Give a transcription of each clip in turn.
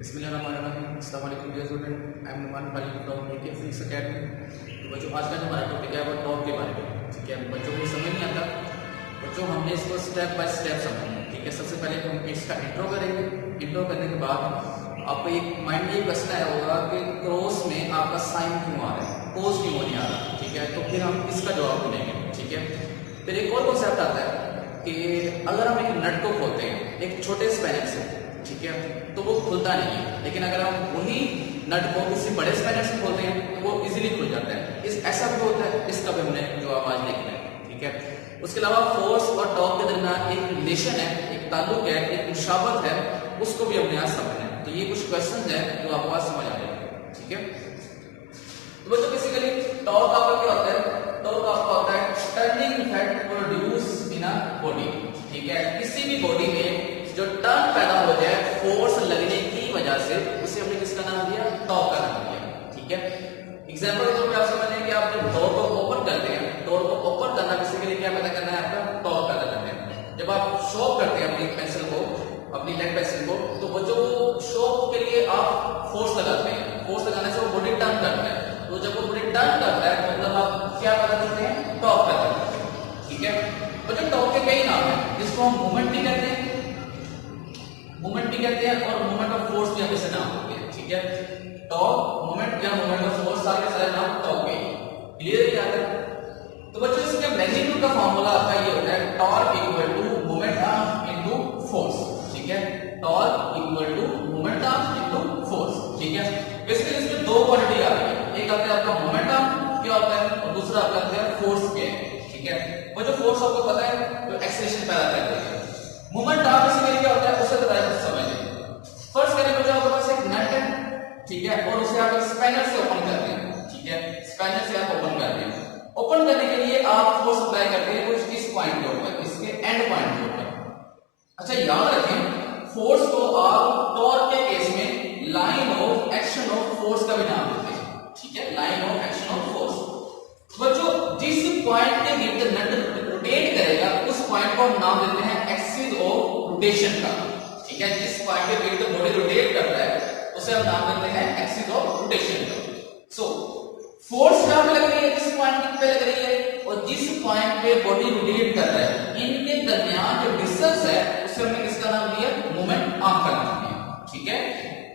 बिस्मिल्लाहिर्रहमानिर्रहीम। अस्सलाम वालेकुम dear student, I am Numan Falik from AK physics academy. तो बच्चों, आज का जो हमारा टॉपिक है वो टॉप के बारे में। ठीक है, बच्चों को समझ नहीं आता, बच्चों हमने इसको स्टेप बाय स्टेप समझना है। ठीक है, सबसे पहले हम इसका इंट्रो करेंगे। इंट्रो करने के बाद आपको एक माइंड में क्वेश्चन आया होगा कि क्रॉस में आपका साइन क्यों आ रहा है, पोज क्यों नहीं आ रहा। ठीक है, तो फिर हम इसका जवाब ढूंढेंगे। ठीक है, फिर एक और कॉन्सेप्ट आता है कि अगर हम एक नट को खोलते हैं एक छोटे स्पैनर से, ठीक है, तो वो खुलता नहीं है। लेकिन अगर हम वही नट को किसी बड़े स्पैनर से खोलते हैं तो वो इजीली खुल जाता है। इस ऐसा भी होता है, इसका भी हमने जवाब आज देखना है। ठीक है, उसके अलावा फोर्स और टॉर्क के दरमियान एक रिलेशन है, एक ताल्लुक है, एक मुशाबत है, उसको भी हमने आज समझना है। तो ये कुछ क्वेश्चन है जो आपको आज समझ आ जाएंगे। ठीक है, तो बच्चों बेसिकली टॉर्क आपका क्या होता है? टॉर्क आपका होता है turning effect produce in a body. ठीक है, किसी भी बॉडी में जो टर्न पैदा हो जाए फोर्स लगने की वजह से, उसे हमने किसका नाम दिया? टॉर्क का नाम दिया। ठीक है, एग्जांपल के तौर पे आप समझें कि आप जब डोर को ओपन करते हैं, डोर को ओपन करना बेसिकली क्या पता करना है? आपका टॉर्क पैदा करना है। जब आप शॉप करते हैं अपनी पेंसिल को, अपनी लेड पेंसिल को, तो बच्चों को शॉप के लिए आप फोर्स लगाते हैं। फोर्स लगाने से वो बॉडी टर्न करता है। तो जब वो बॉडी टर्न करता है मतलब आप क्या पैदा करते हैं? टॉर्क पैदा करते हैं। ठीक है, बच्चों टॉर्क के कई नाम है, जिसको हम मूवमेंट भी कहते हैं, मूवमेंट भी कहते हैं, और मूवमेंट ऑफ फोर्स भी हम इसे नाम देते हैं। ठीक है, टॉर्क, मूवमेंट या मूवमेंट ऑफ फोर्स सारे सारे नाम टॉर्क के। क्लियर है यार? तो बच्चों इसके मैग्नीट्यूड का फार्मूला आपका ये होता है torque equal to momentum into force. ठीक है, torque equal to momentum into force. ठीक है, बेसिकली इसमें दो क्वांटिटी आती है, एक आता है आपका मोमेंटम क्या होता है और दूसरा आपका आता है फोर्स क्या है। ठीक है, वो जो फोर्स आपको पता है जो एक्सेलरेशन पैदा करता है। मूवमेंट आप बेसिकली क्या होता है उसे बताया कुछ समझ लीजिए। फर्स्ट करें बच्चों, आपके पास एक नट है, ठीक है, और उसे आप स्पैनर से ओपन करते हैं। ठीक है, स्पैनर से आप ओपन करते हैं। ओपन करने के लिए आप फोर्स अप्लाई करते हैं कुछ इस पॉइंट के ऊपर, इसके एंड पॉइंट के ऊपर। अच्छा याद रखें, फोर्स को आप टॉर्क के केस में line of action of force का भी नाम देते हैं। ठीक है, line of action of force. बच्चों जिस पॉइंट के गिर्द नट रोटेट करेगा उस पॉइंट को हम नाम देते हैं एक्सिस ऑफ रोटेशन का। ठीक है, जिस पॉइंट के गिर्द बॉडी रोटेट कर रहा है उसे हम नाम देते हैं एक्सिस ऑफ रोटेशन का। सो फोर्स कहां पे लग रही है? जिस पॉइंट पे लग रही है, और जिस पॉइंट पे बॉडी रोटेट कर रहा है, इनके दरमियान जो डिस्टेंस है उसे हमने किसका नाम दिया? मोमेंट आर्म का नाम दिया। ठीक है,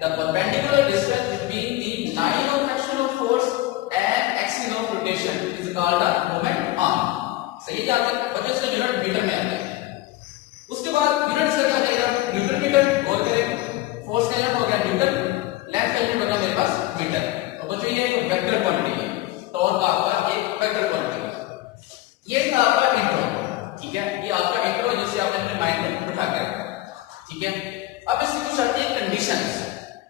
the perpendicular distance between the line of action of force and axis of rotation is called the moment arm. सही है? बच्चों इसका यूनिट मीटर में आता है। उसके बाद यूनिट से क्या जाएगा? Newton metre. और करें फोर्स का यूनिट हो गया न्यूटन, लेंथ का यूनिट होगा मेरे पास मीटर। और बच्चों ये एक वेक्टर क्वांटिटी है, टॉर्क का आपका एक वेक्टर क्वांटिटी है। ये था आपका इंट्रो। ठीक है, ये आपका इंट्रो जिसे आपने अपने माइंड में बिठा के रखा। ठीक है, अब इसकी कुछ आती है कंडीशंस।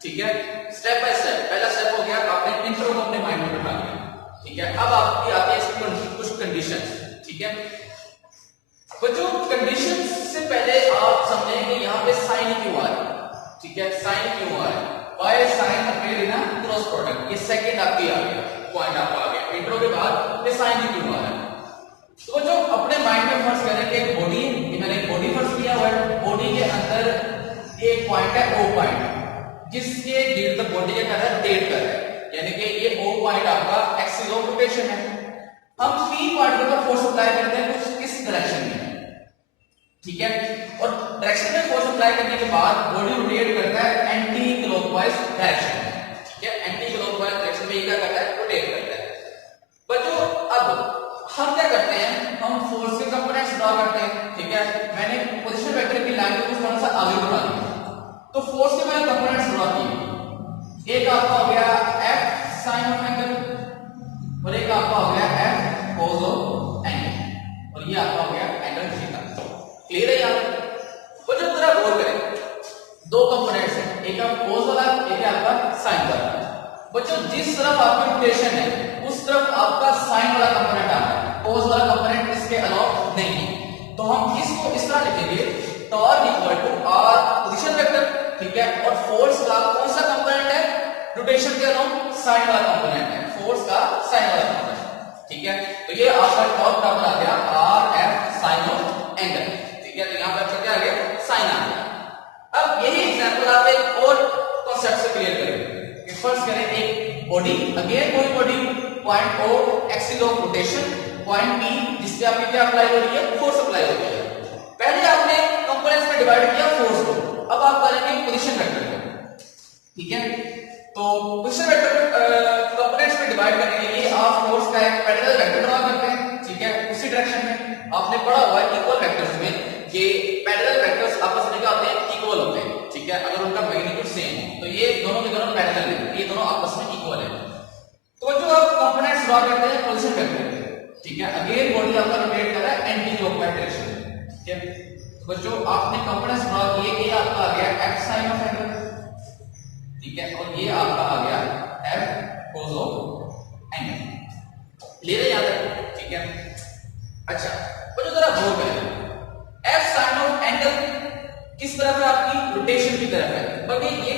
ठीक है, स्टेप बाय स्टेप। पहला स्टेप हो गया आपने इंट्रो को अपने माइंड में बिठा लिया। ठीक है, अब आपकी आती है इसकी कुछ कंडीशंस। ठीक है, बच्चों कंडीशंस से पहले आप समझें कि यहाँ पे साइन क्यों आ रहा है। ठीक है, साइन क्यों आ रहा है? Why sin appear in a cross product? ये सेकंड आपकी आ गया, पॉइंट आपका आ गया। इंट्रो के बाद ये साइन क्यों आ रहा है? तो बच्चों अपने माइंड में फर्स्ट करें कि एक बॉडी, मैंने एक बॉडी फर्स्ट किया हुआ है। बॉडी के अंदर एक पॉइंट है O पॉइंट, जिसके गिर्द बॉडी के अंदर रोटेट कर रहा है, यानी कि ये O पॉइंट आपका एक्सिस ऑफ रोटेशन है। हम P पॉइंट के ऊपर फोर्स अप्लाई करते हैं कुछ इस डायरेक्शन में। ठीक है, और डायरेक्शन में फोर्स अप्लाई करने के बाद बॉडी रोटेट करता है एंटी क्लॉकवाइज डायरेक्शन में। ठीक है, एंटी क्लॉकवाइज डायरेक्शन में ये क्या करता है? रोटेट करता है। बच्चों अब हम क्या करते हैं? हम फोर्स के कंपोनेंट्स ड्रॉ करते हैं। ठीक है, मैंने पोजीशन वेक्टर की लाइन को थोड़ा सा आगे बढ़ा दिया, तो फोर्स के मैंने कंपोनेंट्स ड्रॉ किए। एक आपका हो गया F sin ऑफ एंगल, और एक आपका हो गया F cos ऑफ एंगल, और ये आपका हो गया एंगल थीटा। क्लियर है यार? बच्चों जरा गौर करें, दो कंपोनेंट्स हैं, एक है cos वाला, एक है आपका sin वाला। बच्चों जिस तरफ आपकी रोटेशन है उस तरफ आपका sin वाला कंपोनेंट आ रहा है, cos वाला कंपोनेंट इसके अलावा नहीं है। तो हम इसको इस तरह लिखेंगे, torque equal to r position vector. ठीक है, और फोर्स का कौन सा कंपोनेंट है? रोटेशन के अलावा sin वाला कंपोनेंट है, फोर्स का sin वाला कंपोनेंट। ठीक है, तो ये आपका टॉर्क का बना गया Rf sin ऑफ एंगल। ठीक है, तो यहां पर क्या आ गया? sin आ गया। अब यही एग्जांपल आप एक और कॉन्सेप्ट बॉडी, अगेन कोई body, point O axis of rotation, point P जिस पे आपकी क्या अप्लाई हो रही है, फोर्स अप्लाई हो रही है। पहले आपने कंपोनेंट्स में डिवाइड किया फोर्स को, अब आप करेंगे पोजीशन वेक्टर को, ठीक है। तो पोजीशन वेक्टर कंपोनेंट्स में डिवाइड करने के लिए आप फोर्स का एक पैरेलल वेक्टर ड्रा करते हैं, ठीक है। उसी डायरेक्शन में आपने पढ़ा हुआ है इक्वल वेक्टर्स में कि पैरेलल वेक्टर्स आपस में क्या होते हैं, इक्वल होते हैं, ठीक है। अगर उनका मैग्नीट्यूड सेम हो तो ये दोनों के दोनों पैरेलल है, ये दोनों आपस में इक्वल है। तो जो आप कंपोनेंट्स ड्रा करते हैं पोजीशन वेक्टर, ठीक है। अगेन बॉडी आपका रोटेट कर रहा है एंटी क्लॉकवाइज डायरेक्शन में, ठीक है। तो बच्चों आपने कंपोनेंट्स ड्रा किए, ये आपका आ गया f sin ऑफ एंगल, ठीक है, और ये आपका आ गया f cos ऑफ एंगल, ले रहे याद है, ठीक है। अच्छा बच्चों जरा गौर करें, f sin ऑफ एंगल किस तरफ है, आपकी रोटेशन की तरफ है, बल्कि ये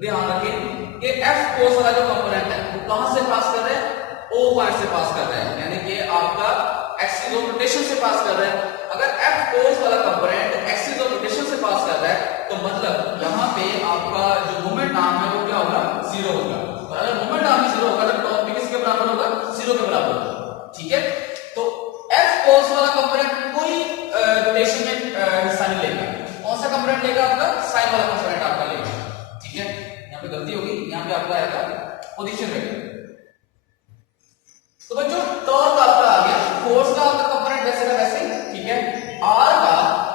ध्यान रखें कि f cos वाला जो कंपोनेंट है वो कहां से पास कर रहा है, O पॉइंट से पास कर रहा है, यानी कि आपका एक्सिस ऑफ रोटेशन से पास कर रहा है। अगर f cos वाला कंपोनेंट एक्सिस ऑफ रोटेशन से पास कर रहा है तो मतलब यहां पे आपका जो मोमेंट आर्म है वो क्या होगा, जीरो होगा। और अगर मोमेंट आर्म जीरो होगा तो टॉप भी किसके बराबर होगा, जीरो के बराबर होगा, ठीक है। तो f cos वाला कंपोनेंट कोई रोटेशन में हिस्सा नहीं लेगा, कौन सा कंपोनेंट लेगा, आपका साइन वाला कंपोनेंट आपका लेगा, ठीक है। यहाँ पे गलती होगी, यहाँ पे आपका आएगा पोजीशन वेक्टर। तो बच्चों टॉर्क आपका आ गया, फोर्स का आपका कंपोनेंट वैसे का वैसे, ठीक है। आर का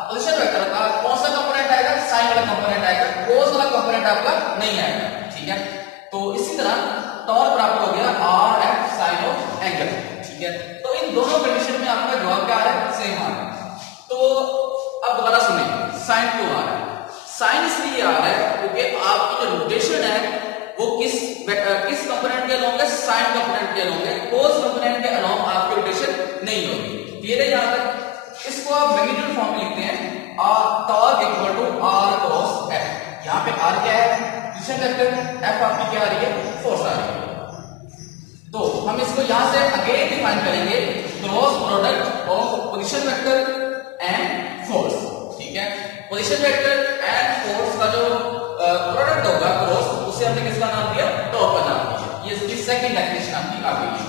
पोजीशन वेक्टर का कौन सा कंपोनेंट आएगा, साइन वाला कंपोनेंट आएगा, कोस वाला कंपोनेंट आपका नहीं आएगा, ठीक है। तो इसी तरह टॉर्क प्राप्त हो गया R F sine of angle, ठीक है। तो इन दोनों कंडीशन में आपका जवाब क्या आ रहा है, सेम आ रहा है। तो अब दोबारा सुनिए, साइन क्यों आ रहा है, साइन इसलिए आ रहा है क्योंकि आपकी जो रोटेशन है वो किस कंपोनेंट के अलोंग है, साइन कंपोनेंट के अलोंग है, कोस कंपोनेंट के अलोंग आपकी रोटेशन नहीं होगी, क्लियर है यहां तक। इसको आप मैग्नीट्यूड फॉर्म में लिखते हैं torque equal to R cross F. यहां पे आर क्या है, पोजीशन वेक्टर, एफ आपकी क्या आ रही है, फोर्स आ रही है। तो हम इसको यहां से अगेन डिफाइन करेंगे, cross product of position vector and force, ठीक है। पोजीशन वेक्टर एंड फोर्स का जो प्रोडक्ट होगा क्रॉस, उसे हमने किसका नाम दिया, टॉर्क का नाम दिया। ये इसकी सेकंड डेफिनेशन आपकी आ गई है।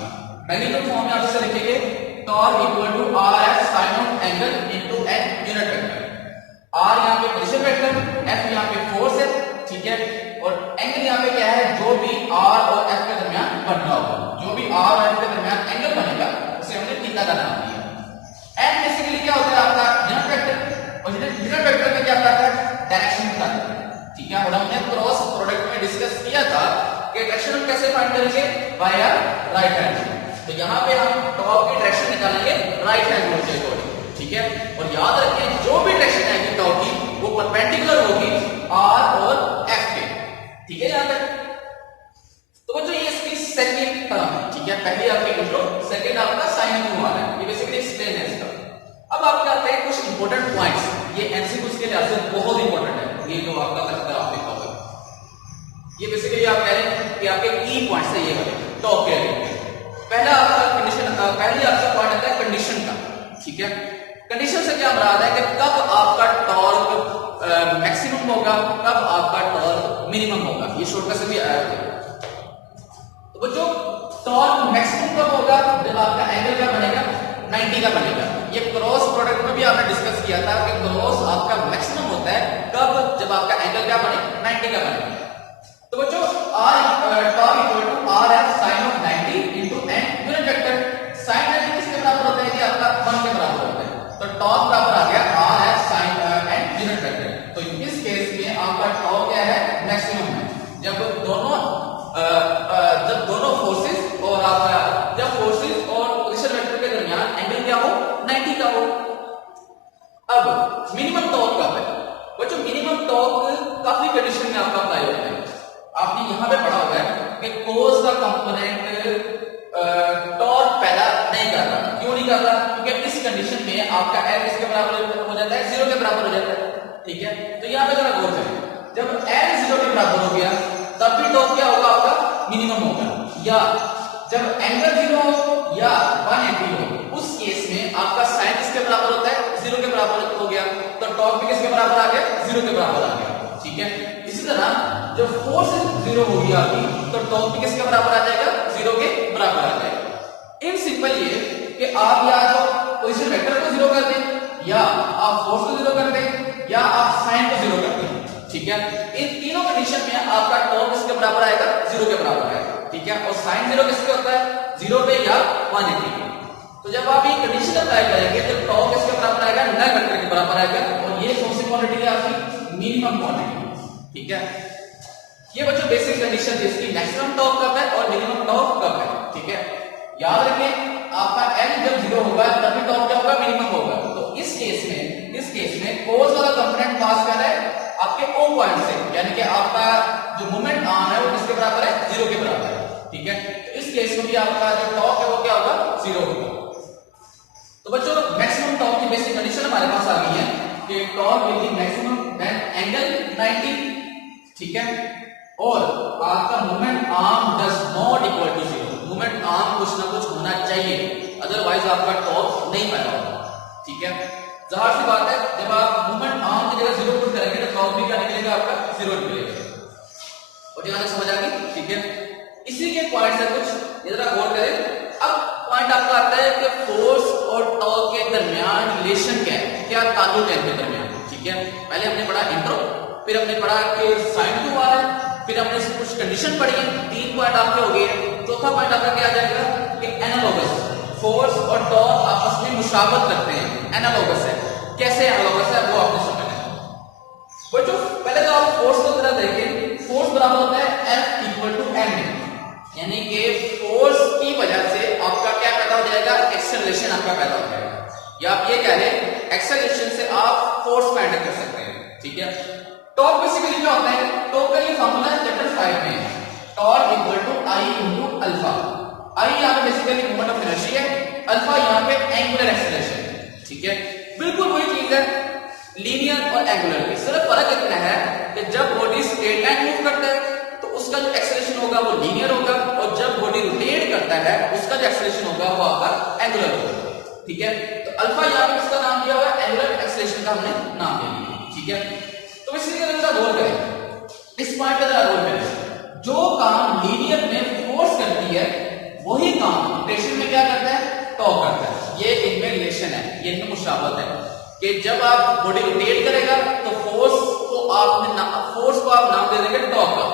मैग्नीट्यूड फॉर्म में आप इसे लिखेंगे torque equal to R F sine of angle into an unit vector. R यहां पे पोजीशन वेक्टर, एफ यहां पे फोर्स है, ठीक है। और एंगल यहां पे क्या है, जो भी आर और एफ के दरमियान बन रहा होगा, जो भी आर और एफ के दरमियान एंगल बनेगा उसे हमने थीटा का नाम दिया। एन बेसिकली क्या होता है आपका यूनिट वेक्टर, और यूनिट वेक्टर में क्या आता है, डायरेक्शन बताता है, ठीक है। और हमने क्रॉस प्रोडक्ट में डिस्कस किया था कि डायरेक्शन हम कैसे फाइंड करेंगे, बाय राइट हैंड। तो यहां पे हम टॉप की डायरेक्शन निकालेंगे राइट हैंड रूल के अकॉर्डिंग, ठीक है। और याद रखिए जो भी डायरेक्शन आएगी टॉप की वो परपेंडिकुलर होगी आर और एफ के, ठीक है यहां तक। तो बच्चों ये इसकी सेकंड टर्म है, ठीक है। पहले आपके इंट्रो, सेकंड आपका साइन क्यों आ रहा है, ये बेसिकली एक्सप्लेन है इसका। अब आपके आते हैं कुछ इंपॉर्टेंट पॉइंट्स, ये एमसीक्यूज के लिहाज से बहुत इंपॉर्टेंट है। ये जो आपका तख्ता आप देखा होगा, ये बेसिकली आप कह रहे हैं कि आपके की पॉइंट्स है ये वाले टॉप के लिए। पहला आपका कंडीशन, पहले आपका पॉइंट आता है कंडीशन का, ठीक है। कंडीशन से क्या मुराद है कि कब आपका टॉर्क मैक्सिमम होगा, कब आपका टॉर्क मिनिमम होगा, ये शॉर्टकट से भी आया है। तो बच्चों टॉर्क मैक्सिमम कब होगा, जब आपका एंगल क्या बनेगा, 90 का बनेगा। ये क्रॉस प्रोडक्ट में भी आपने डिस्कस किया था कि क्रॉस आपका मैक्सिमम होता है कब, जब आपका एंगल क्या बने, 90 का बने। तो बच्चों torque equal to R F sine of 90 into an unit vector. Sine 90 किसके बराबर होता है, ये आपका 1 के बराबर होता है। तो टॉर्क बराबर आ गया R F sine an unit vector. तो इस केस में आपका टॉर्क क्या है, मैक्सिमम है, जब दोनों फोर्सेस और आपका जब फोर्सेस और पोजीशन वेक्टर के दरमियान एंगल क्या हो, 90 का हो। अब मिनिमम टॉर्क कब है, बच्चों मिनिमम टॉर्क काफी कंडीशन में आपका अप्लाई होता है। आपने यहां पे पढ़ा हुआ है कि कोस का कंपोनेंट टॉर्क पैदा नहीं कर रहा। क्यों नहीं कर रहा, क्योंकि इस कंडीशन में आपका एल किसके बराबर हो जाता है, 0 के बराबर हो जाता है, ठीक है। तो यहां पे जरा गौर करें, जब एल 0 के बराबर हो गया तब भी टॉर्क क्या होगा, आपका मिनिमम होगा। या जब एंगल 0 हो या 180 हो, उस केस में आपका साइन किसके बराबर होता है, 0 के बराबर हो गया, तो टॉर्क भी किसके बराबर आ गया, 0 के बराबर आ गया, ठीक है। इसी इसी तरह जब फोर्स 0 होगी आपकी तो टॉर्क भी किसके बराबर आ जाएगा, 0 के बराबर आ जाएगा। इन सिंपल ये कि आप या तो पोजीशन वेक्टर को 0 कर दें, या आप फोर्स को 0 कर दें, या आप साइन को 0 कर दें, ठीक है। इन तीनों कंडीशन में आपका टॉर्क किसके बराबर आएगा, 0 के बराबर आएगा, ठीक है। और साइन 0 किसके होता है, 0 पे या 180 पे। तो जब आप ये कंडीशन अप्लाई करेंगे तो टॉर्क किसके बराबर आएगा, नल वेक्टर के बराबर आएगा। और ये कौन सी क्वांटिटी है आपकी, मिनिमम क्वांटिटी, ठीक है। ये बच्चों बेसिक कंडीशन थी इसकी, मैक्सिमम टॉर्क कब है और मिनिमम टॉर्क कब है, ठीक है। याद रखें आपका L जब 0 होगा तभी टॉर्क क्या होगा, मिनिमम होगा। तो इस केस में कोस वाला कंपोनेंट पास कर रहा है आपके O पॉइंट से, यानी कि आपका जो मोमेंट आर्म है वो किसके बराबर है, 0 के बराबर है, ठीक है। तो इस केस में भी आपका जो टॉर्क है वो क्या होगा, 0 होगा। तो बच्चों मैक्सिमम टॉर्क की बेसिक कंडीशन हमारे पास आ गई है कि torque will be maximum when angle 90, ठीक है। और आपका moment arm does not equal to 0, moment arm कुछ ना कुछ होना चाहिए, अदरवाइज आपका टॉर्क नहीं पैदा होगा, ठीक है। जाहिर सी बात है जब आप मोमेंट आर्म की जगह 0 पुट करेंगे तो टॉर्क भी क्या निकलेगा, आपका 0 निकलेगा। और यहाँ तक समझ आ गई, ठीक है। इसी के पॉइंट से कुछ जरा गौर करें। अब पॉइंट आपका आता है कि फोर्स और टॉर्क के दरमियान रिलेशन क्या है, क्या ताल्लुक है इनके दरमियान, ठीक है। पहले हमने पढ़ा इंट्रो, फिर हमने पढ़ा कि साइन 2 आ रहा है, फिर हमने कुछ कंडीशन पढ़ी है, 3 पॉइंट आपके हो गए। चौथा पॉइंट आपका क्या आ जाएगा कि एनालोगस, फोर्स और टॉर्क आपस में मुशाबहत करते हैं, एनालोगस है। कैसे एनालोगस है वो आपने समझना है। बच्चों पहले तो आप फोर्स को जरा देखें, फोर्स बराबर होता है F इक्वल टू m, यानी कि फोर्स की वजह से आपका क्या पैदा हो जाएगा, एक्सेलरेशन आपका पैदा हो जाएगा। या आप ये कह लें एक्सेलरेशन से आप फोर्स पैदा कर सकते हैं, ठीक है। टॉर्क बेसिकली क्या होता है, टॉर्क का ये फार्मूला है चैप्टर 5 में, torque equal to I into alpha. I यहाँ पे बेसिकली मोमेंट ऑफ इनर्शिया है, अल्फा यहाँ पे एंगुलर एक्सेलरेशन है, ठीक है। बिल्कुल वही चीज है लीनियर और एंगुलर की, सिर्फ फर्क इतना है कि जब बॉडी स्ट्रेट लाइन मूव करता है तो उसका जो एक्सेलरेशन होगा वो लीनियर होगा, और जब बॉडी रोटेट करता है उसका जो एक्सेलरेशन होगा वो आपका एंगुलर होगा, ठीक है। तो अल्फा यहाँ पे किसका नाम दिया हुआ है, एंगुलर एक्सेलरेशन का हमने नाम दे दिया, ठीक है। तो इसी के अंदर गौर करें, इस पॉइंट के अंदर गौर करें, जो काम लीनियर में फोर्स करती है वही काम रोटेशन में क्या करता है, टॉर्क करता है। ये इनमें रिलेशन है, ये इनमें मुशाबहत है कि जब आप बॉडी रोटेट करेगा तो फोर्स को आप नाम दे देंगे टॉर्क का,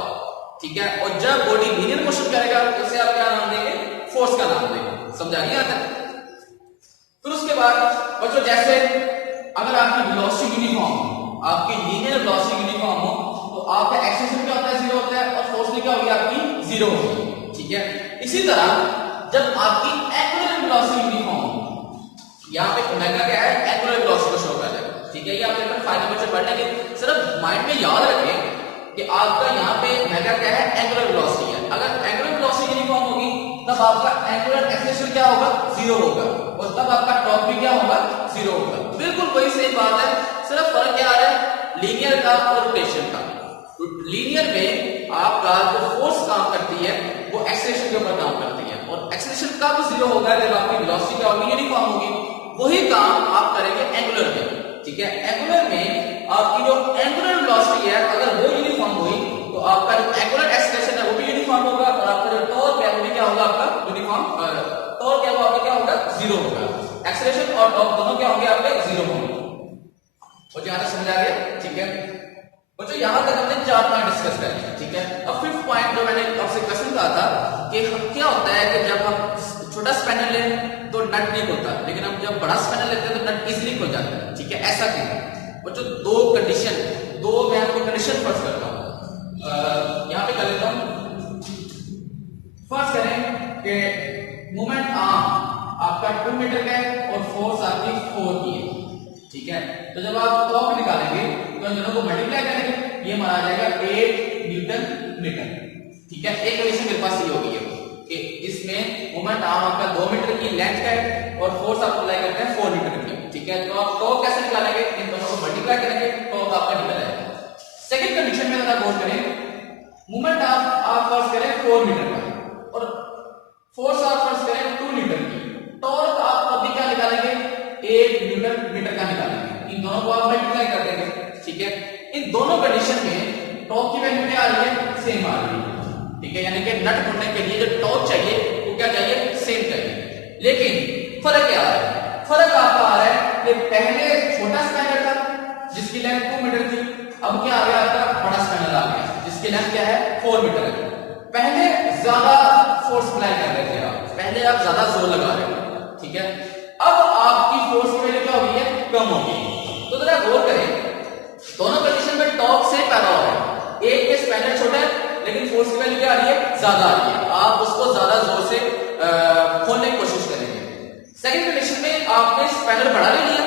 ठीक है। और जब बॉडी लीनियर मोशन करेगा तो उसे आप क्या नाम देंगे, फोर्स का नाम देंगे। समझा नहीं आता। फिर उसके बाद बच्चों जैसे अगर आपकी वेलोसिटी यूनिफॉर्म, आपकी लीनियर वेलोसिटी यूनिफॉर्म हो तो आपका एक्सेलरेशन क्या होता है, 0 होता है, और फोर्स भी क्या होगी आपकी, 0 होगी, ठीक है। इसी तरह जब आपकी एंगुलर वेलोसिटी यूनिफॉर्म, यहाँ पे ओमेगा क्या है, एंगुलर वेलोसिटी को शो कर रहा है, ठीक है। ये आप पेपर 5 में से पढ़ लेंगे, सिर्फ माइंड में याद रखें कि आपका यहाँ पे ओमेगा क्या है, एंगुलर वेलोसिटी है। अगर एंगुलर वेलोसिटी यूनिफॉर्म होगी तब आपका एंगुलर एक्सेलरेशन क्या होगा, 0 होगा, और तब आपका टॉर्क भी क्या होगा, 0 होगा। बिल्कुल वही सेम बात है, सिर्फ फर्क क्या आ रहा है, लीनियर का और रोटेशन का। लीनियर में आपका जो फोर्स काम करती है वो एक्सेलरेशन के ऊपर काम करती है, और एक्सेलरेशन कब 0 होगा, जब आपकी वेलोसिटी क्या होगी, यूनिफॉर्म होगी। वही काम आप करेंगे एंगुलर में, ठीक है। एंगुलर में आपकी जो एंगुलर वेलोसिटी है अगर वो यूनिफॉर्म हुई तो आपका जो एंगुलर एक्सेलरेशन है वो भी यूनिफॉर्म होगा, और आपका जो टॉर्क है वो भी क्या होगा, आपका यूनिफॉर्म टॉर्क क्या होगा, क्या होगा, 0 होगा। एक्सेलरेशन और टॉर्क दोनों क्या होंगे, आपके 0 होंगे। और यहां तक समझ आ गया, ठीक है। बच्चों यहां तक हमने 4 पॉइंट डिस्कस कर लिए, ठीक है। अब 5th पॉइंट जो मैंने आपसे क्वेश्चन कहा था कि क्या होता है कि जब हम छोटा स्पैनर लें तो नट नहीं खुलता, लेकिन हम जब बड़ा स्पैनर लेते हैं तो नट इजीली खुल जाता है, ठीक है। ऐसा क्यों बच्चों, दो मैं आपको कंडीशन फर्स्ट करता हूं, यहां पे कर लेता हूं। फर्स्ट करें कि मोमेंट आर्म आपका 2 मीटर का है और फोर्स आपकी 4 की है, ठीक है। तो जब आप टॉर्क निकालेंगे तो इन दोनों को मल्टीप्लाई करेंगे, ये हमारा आ जाएगा 8 न्यूटन मीटर, ठीक है। एक कंडीशन मेरे पास ये होगी कि इसमें मोमेंट आर्म आपका 2 मीटर की लेंथ का है और फोर्स आप अप्लाई करते हैं 4 मीटर की, ठीक है। तो आप टॉर्क कैसे निकालेंगे, इन दोनों को मल्टीप्लाई करेंगे, टॉर्क आपका निकल आएगा। सेकंड कंडीशन में अगर गौर करें, मोमेंट आप फर्स्ट करें 4 मीटर का और फोर्स आप फर्स्ट करें 2 मीटर की, टॉर्क आप अभी क्या निकालेंगे, 8 न्यूटन मीटर का निकालेंगे। इन दोनों को आप मल्टीप्लाई कर देंगे, ठीक है। इन दोनों कंडीशन में टॉर्क की कि नट खोलने के लिए जो टॉर्क चाहिए वो क्या चाहिए, सेम चाहिए। लेकिन फर्क क्या आ रहा है, फर्क आपका आ रहा है कि पहले छोटा स्पैनर था जिसकी लेंथ 2 मीटर थी, अब क्या आ गया आपका बड़ा स्पैनर आ गया जिसकी लेंथ क्या है 4 मीटर है। पहले ज्यादा फोर्स अप्लाई कर रहे थे आप, पहले आप ज्यादा जोर लगा रहे हो, ठीक है। अब आपकी फोर्स की वैल्यू क्या हो गई है, कम हो गई। तो जरा गौर करें, दोनों कंडीशन में टॉर्क से पैदा हो रहा है, एक के स्पैनर छोटा है लेकिन फोर्स की वैल्यू क्या आ रही है, ज्यादा आ रही है, आप उसको ज्यादा जोर से खोलने की कोशिश करेंगे। सेकंड कंडीशन में आपने स्पैनर बढ़ा ले लिया,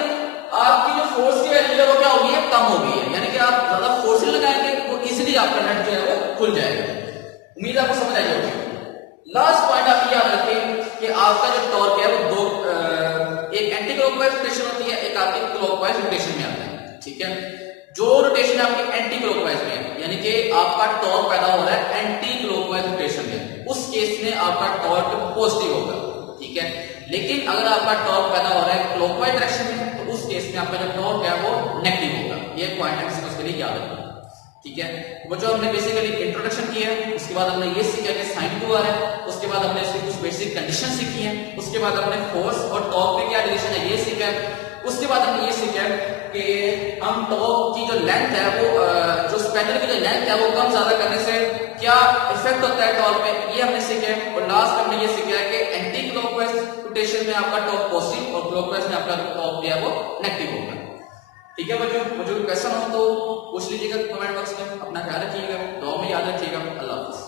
आपकी जो फोर्स की वैल्यू है वो क्या हो गई है, कम हो गई है, यानी कि आप ज्यादा फोर्स लगाएंगे वो इजीली आपका नट जो है वो खुल जाएगा। उम्मीद आपको समझ आई होगी। लास्ट पॉइंट आप याद रखें कि आपका जो टॉर्क है वो दो एक एंटी क्लॉकवाइज रोटेशन होती है, एक आपकी क्लॉकवाइज रोटेशन में आता है, ठीक है। जो रोटेशन आपकी एंटी क्लॉकवाइज में है, यानी कि आपका टॉर्क पैदा हो रहा है एंटी क्लॉकवाइज रोटेशन में, उस केस में आपका टॉर्क पॉजिटिव होगा, ठीक है। लेकिन अगर आपका टॉर्क पैदा हो रहा है क्लॉकवाइज डायरेक्शन में, तो उस केस में आपका जो टॉर्क है वो नेगेटिव होगा। ये पॉइंट है, उसके लिए याद रखना, ठीक है। बच्चों हमने बेसिकली इंट्रोडक्शन किया है, उसके बाद हमने ये सीखा कि साइन टू आर है, उसके बाद हमने इसकी कुछ बेसिक कंडीशन सीखी है, उसके बाद हमने फोर्स और टॉर्क में क्या रिलेशन है ये सीखा है, उसके बाद हमने ये सीखा है कि हम टॉर्क की जो लेंथ है वो जो स्पैनर की जो लेंथ है वो कम ज्यादा करने से क्या इफेक्ट होता है टॉर्क में, ये हमने सीखा है। और लास्ट हमने ये सीखा है कि एंटी क्लॉकवाइज रोटेशन में आपका टॉर्क पॉजिटिव और क्लॉकवाइज में आपका टॉर्क जो है वो नेगेटिव होगा, ठीक है। बच्चों मुझे क्वेश्चन हो तो पूछ लीजिएगा कमेंट बॉक्स में। अपना ख्याल रखिएगा, दुआ में याद रखिएगा। अल्लाह हाफिज़।